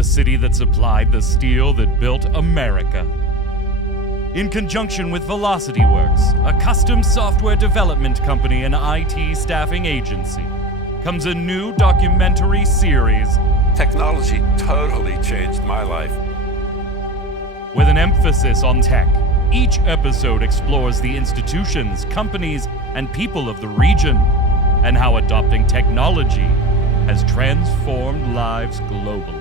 the city that supplied the steel that built America. In conjunction with Velocity Works, a custom software development company and IT staffing agency, comes a new documentary series. Technology totally changed my life. With an emphasis on tech, each episode explores the institutions, companies, and people of the region, and how adopting technology has transformed lives globally.